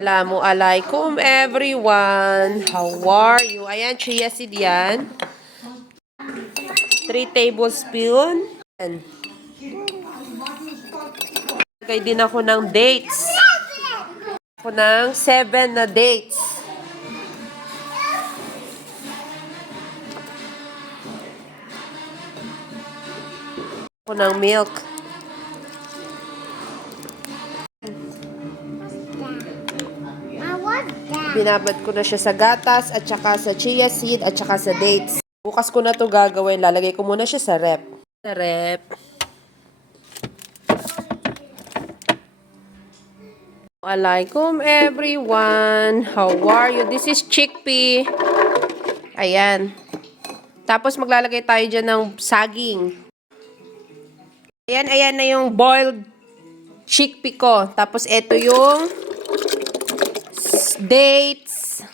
Assalamualaikum everyone. How are you? Ayan, chia seed yan. 3 tablespoon. Lagay din ako ng dates. Ako ng 7 na dates. Ako ng milk. Binabad ko na siya sa gatas at saka sa chia seed at saka sa dates. Bukas ko na to gagawin. Lalagay ko muna siya sa rep. Sa rep. Assalamualaikum everyone. How are you? This is chickpea. Ayan. Tapos maglalagay tayo dyan ng saging. Ayan na yung boiled chickpea ko. Tapos ito yung dates,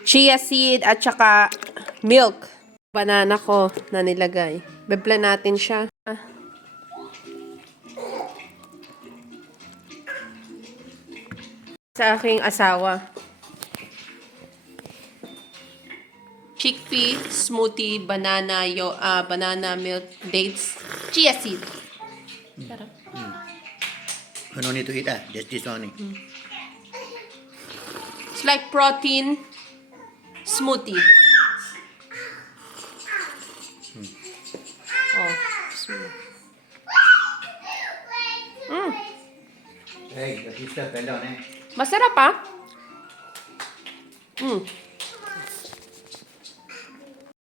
chia seed, at saka milk. Banana ko na nilagay. Beblan natin siya. Sa aking asawa. Chickpea, smoothie, banana, banana milk, dates, chia seed. Sarap. No need to eat just this only. It's like protein smoothie. Oh, smooth. Hey, the sister fell down, Masarap ah.